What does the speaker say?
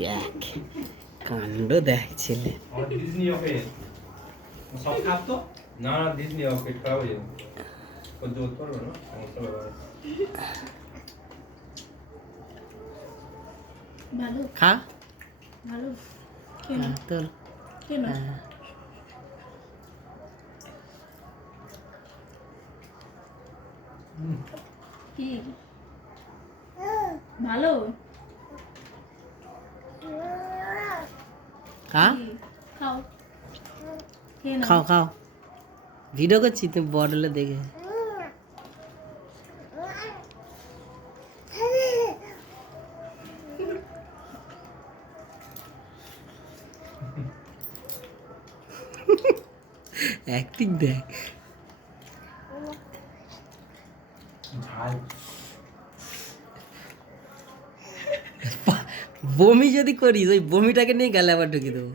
দেখ কাণ্ড দেখ ছেলে। और डिज्नी ओके सब खाप तो ना ना डिज्नी ओके खराब हो जाएगा और जो तो ना समस्या लगा ভালো খা ভালো কেন তোর কেন কি ভালো খা কি? খাও খেয়ে নাও। খাও খাও ভিডিও করছি তুমি বড় হলে দেখে। অ্যাক্টিং দেখ झाल বমি যদি করিস ওই বমিটাকে নিয়ে গেলে আবার ঢুকে দেবো।